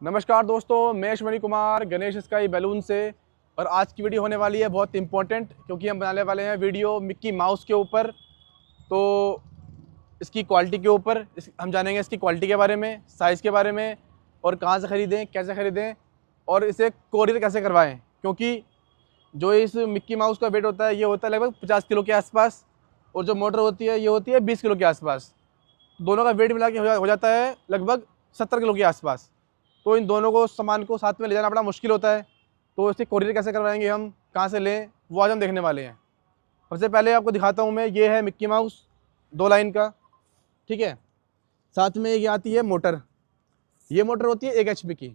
नमस्कार दोस्तों, मैं अश्विनी कुमार गणेश स्काई बैलून से। और आज की वीडियो होने वाली है बहुत इंपॉर्टेंट, क्योंकि हम बनाने वाले हैं वीडियो मिक्की माउस के ऊपर। तो इसकी क्वालिटी के ऊपर हम जानेंगे, इसकी क्वालिटी के बारे में, साइज़ के बारे में, और कहाँ से ख़रीदें, कैसे ख़रीदें और इसे कोरियर कैसे करवाएं। क्योंकि जो इस मिक्की माउस का वेट होता है, ये होता है लगभग 50 किलो के आसपास, और जो मोटर होती है ये होती है 20 किलो के आसपास। दोनों का वेट मिला के हो जाता है लगभग 70 किलो के आसपास। तो इन दोनों को सामान को साथ में ले जाना बड़ा मुश्किल होता है। तो इससे कोरियर कैसे करवाएंगे, हम कहाँ से लें, वो आज हम देखने वाले हैं। सबसे पहले आपको दिखाता हूँ मैं, ये है मिक्की माउस 2 लाइन का, ठीक है। साथ में ये आती है मोटर। ये मोटर होती है 1 HP की,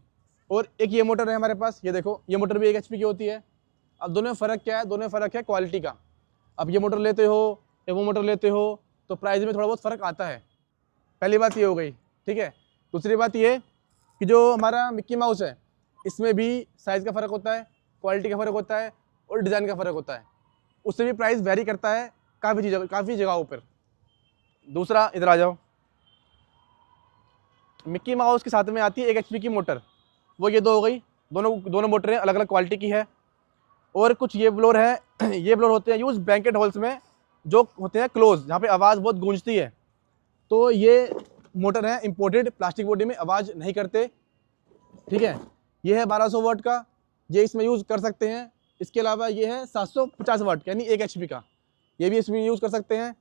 और एक ये मोटर है हमारे पास, ये देखो, ये मोटर भी 1 HP की होती है। अब दोनों में फ़र्क क्या है? दोनों में फ़र्क है क्वालिटी का। अब ये मोटर लेते हो या वो मोटर लेते हो तो प्राइस में थोड़ा बहुत फ़र्क आता है। पहली बात ये हो गई, ठीक है। दूसरी बात ये कि जो हमारा मिक्की माउस है, इसमें भी साइज़ का फ़र्क होता है, क्वालिटी का फ़र्क होता है, और डिज़ाइन का फ़र्क होता है। उससे भी प्राइस वेरी करता है काफ़ी जगहों पर। दूसरा, इधर आ जाओ। मिक्की माउस के साथ में आती है 1 HP की मोटर। वो ये 2 हो गई। दोनों दोनों मोटरें अलग अलग क्वालिटी की है। और कुछ ये ब्लोर है ये ब्लोर होते हैं यूज़ बैंकेट हॉल्स में, जो होते हैं क्लोज, जहाँ पे आवाज़ बहुत गूंजती है। तो ये मोटर है इंपोर्टेड, प्लास्टिक बॉडी में आवाज़ नहीं करते, ठीक है। ये है 1200 वाट का, ये इसमें यूज़ कर सकते हैं। इसके अलावा ये है 750 वाट यानी 1 HP का, ये भी इसमें यूज़ कर सकते हैं।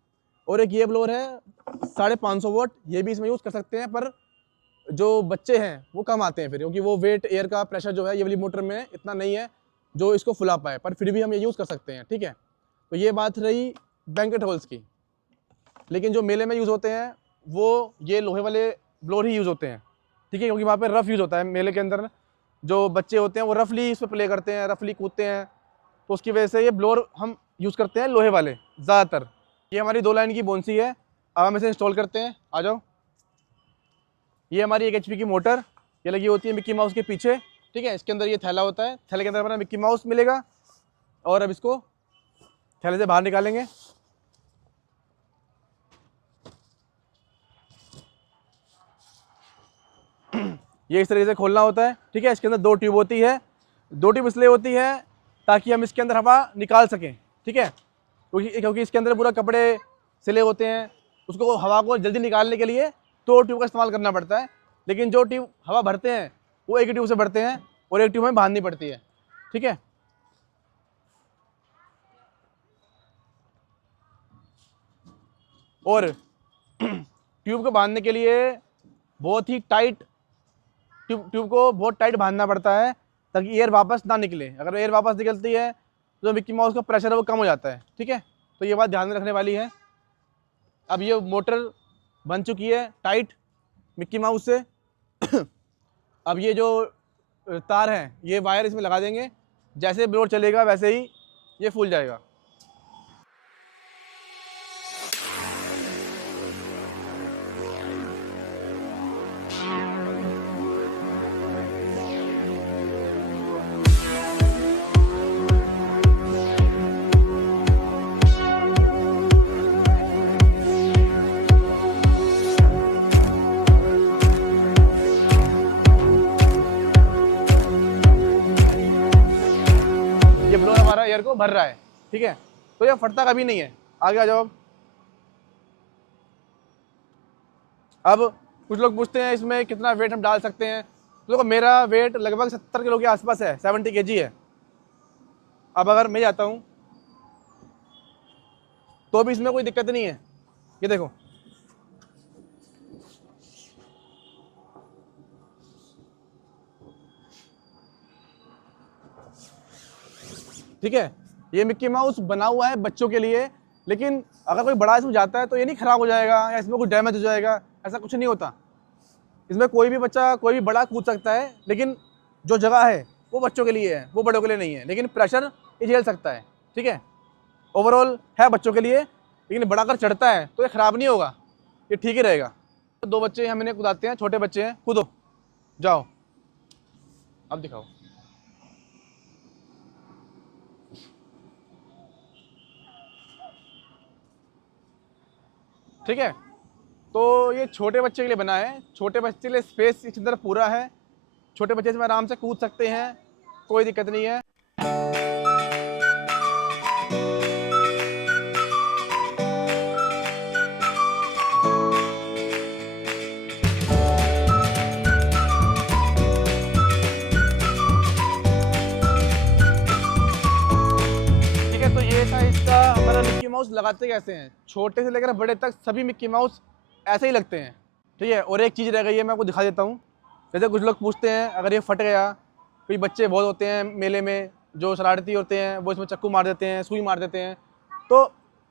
और एक ये ब्लोअर है 550 वाट, ये भी इसमें यूज़ कर सकते हैं। पर जो बच्चे हैं वो कम आते हैं फिर, क्योंकि वो वेट एयर का प्रेशर जो है ये वाली मोटर में इतना नहीं है जो इसको फुला पाए, पर फिर भी हम ये यूज़ कर सकते हैं, ठीक है। तो ये बात रही बैंकेट हॉल्स की। लेकिन जो मेले में यूज़ होते हैं वो ये लोहे वाले ब्लोअर ही यूज़ होते हैं, ठीक है, क्योंकि वहाँ पे रफ़ यूज़ होता है। मेले के अंदर जो बच्चे होते हैं वो रफली इस पर प्ले करते हैं, रफली कूदते हैं, तो उसकी वजह से ये ब्लोअर हम यूज़ करते हैं लोहे वाले ज़्यादातर। ये हमारी 2 लाइन की बोनसी है। अब हम इसे इंस्टॉल करते हैं, आ जाओ। ये हमारी 1 HP की मोटर, ये लगी होती है मिक्की माउस के पीछे, ठीक है। इसके अंदर ये थैला होता है, थैले के अंदर हमारा मिक्की माउस मिलेगा। और अब इसको थैले से बाहर निकालेंगे। ये इस तरीके से खोलना होता है, ठीक है। इसके अंदर 2 ट्यूब होती है। 2 ट्यूब इसलिए होती है ताकि हम इसके अंदर हवा निकाल सकें, ठीक है। क्योंकि इसके अंदर पूरा कपड़े सिले होते हैं, उसको हवा को जल्दी निकालने के लिए 2 ट्यूब का इस्तेमाल करना पड़ता है। लेकिन जो ट्यूब हवा भरते हैं वो एक ही ट्यूब से भरते हैं, और एक ट्यूब हमें बांधनी पड़ती है, ठीक है। और ट्यूब को बांधने के लिए बहुत ही टाइट, ट्यूब को बहुत टाइट बांधना पड़ता है ताकि एयर वापस ना निकले। अगर एयर वापस निकलती है तो मिक्की माउस का प्रेशर है वो कम हो जाता है, ठीक है। तो ये बात ध्यान में रखने वाली है। अब ये मोटर बन चुकी है टाइट मिक्की माउस से। अब ये जो तार है, ये वायर इसमें लगा देंगे, जैसे ब्लोअर चलेगा वैसे ही ये फूल जाएगा। ये ब्लोअर हमारा एयर को भर रहा है, ठीक है। तो ये फटता कभी नहीं है। आगे आ जाओ। अब कुछ लोग पूछते हैं इसमें कितना वेट हम डाल सकते हैं। तो देखो, मेरा वेट लगभग 70 किलो के आसपास है, 70 kg है। अब अगर मैं जाता हूँ तो भी इसमें कोई दिक्कत नहीं है। ये देखो, ठीक है। ये मिक्की माउस बना हुआ है बच्चों के लिए, लेकिन अगर कोई बड़ा इसमें जाता है तो ये नहीं ख़राब हो जाएगा या इसमें कोई डैमेज हो जाएगा, ऐसा कुछ नहीं होता। इसमें कोई भी बच्चा, कोई भी बड़ा कूद सकता है, लेकिन जो जगह है वो बच्चों के लिए है, वो बड़ों के लिए नहीं है। लेकिन प्रेशर ये झेल सकता है, ठीक है। ओवरऑल है बच्चों के लिए, लेकिन बड़ा अगर चढ़ता है तो ये ख़राब नहीं होगा, ये ठीक ही रहेगा। 2 बच्चे हम इन्हें कुदाते हैं, छोटे बच्चे हैं, कूदो, जाओ। अब दिखाओ। ठीक है। तो ये छोटे बच्चे के लिए बना है, छोटे बच्चे के लिए स्पेस इसके अंदर पूरा है। छोटे बच्चे इसमें आराम से कूद सकते हैं, कोई दिक्कत नहीं है। ठीक है, तो ये था इसका हमारा मिक्की माउस लगाते कैसे हैं। छोटे से लेकर बड़े तक सभी मिक्की माउस ऐसे ही लगते हैं। ठीक है, और एक चीज़ रह गई है, मैं आपको दिखा देता हूँ। जैसे कुछ लोग पूछते हैं अगर ये फट गया, कोई बच्चे बहुत होते हैं मेले में जो शरारती होते हैं, वो इसमें चक्कू मार देते हैं, सुई मार देते हैं। तो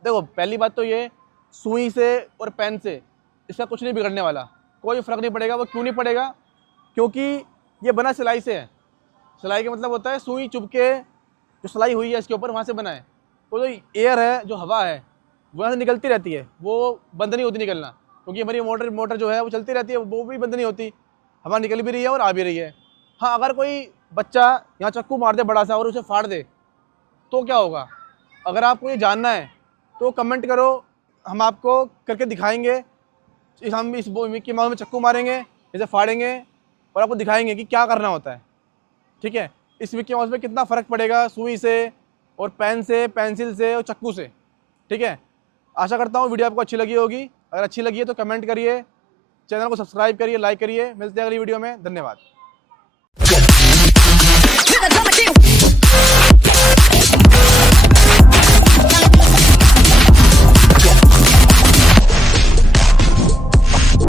देखो, पहली बात तो ये, सुई से और पेन से इसका कुछ नहीं बिगड़ने वाला, कोई फ़र्क नहीं पड़ेगा। वो क्यों नहीं पड़ेगा? क्योंकि ये बना सिलाई से है। सिलाई का मतलब होता है सुई चुभ के जो सिलाई हुई है इसके ऊपर, वहाँ से बना है। तो जो एयर है, जो हवा है, वो यहाँ से निकलती रहती है, वो बंद नहीं होती निकलना, क्योंकि हमारी मोटर जो है वो चलती रहती है, वो भी बंद नहीं होती। हवा निकल भी रही है और आ भी रही है। हाँ, अगर कोई बच्चा यहाँ चक्कू मार दे बड़ा सा और उसे फाड़ दे, तो क्या होगा? अगर आपको ये जानना है तो कमेंट करो, हम आपको करके दिखाएंगे। हम इस मिक्की माउस में चक्कू मारेंगे, इसे फाड़ेंगे और आपको दिखाएंगे कि क्या करना होता है। ठीक है, इस मिक्की माउस में कितना फ़र्क पड़ेगा सुई से और पेन से, पेंसिल से और चक्कू से। ठीक है, आशा करता हूँ वीडियो आपको अच्छी लगी होगी। अगर अच्छी लगी है तो कमेंट करिए, चैनल को सब्सक्राइब करिए, लाइक करिए। मिलते हैं अगली वीडियो में। धन्यवाद।